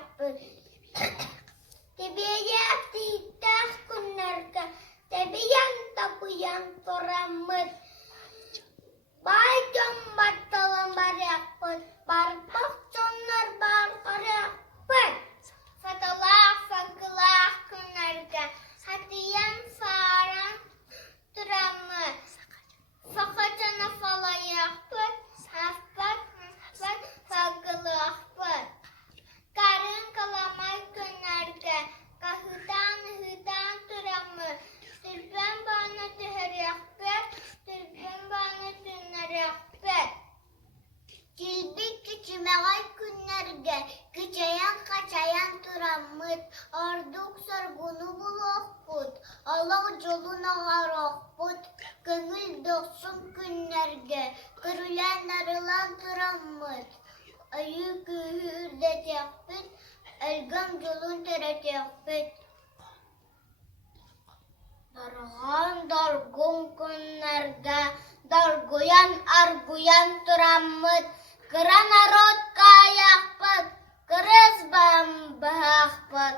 yapın. Tebiye tidak kunarga. Tebiyan tapuyan toramut. Bajom batalam barakput. Barpok sonar barkarakput. Fatalah faglah kunarga. Hatiyan faran toramut. Fakatana falayakput. Hafpat faglah. Karın kalamay kunarga. Kahudan toramut. Türben bana tüherekpet. Türben bana tünerekpet. Cilbik küçümeğay kunarga. Küçayan kaçayan toramut. Arduk sorgunu bulakput. Allah joluna garakput. Gönül doksun kunarga. Kırılan arılan toramut. Ayı kühürde tekpet. Elgam jolun tere tekpet. Darhan dargun kunarga. Darguyan arguyan toramut. Keran arot kayakpet. Keres bambahakpet.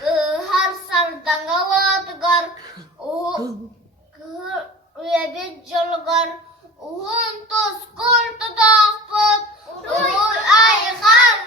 Kehar sardangawat gar. Uyabit jolgar. Uhun tos kol tadakpet. Uy ay khan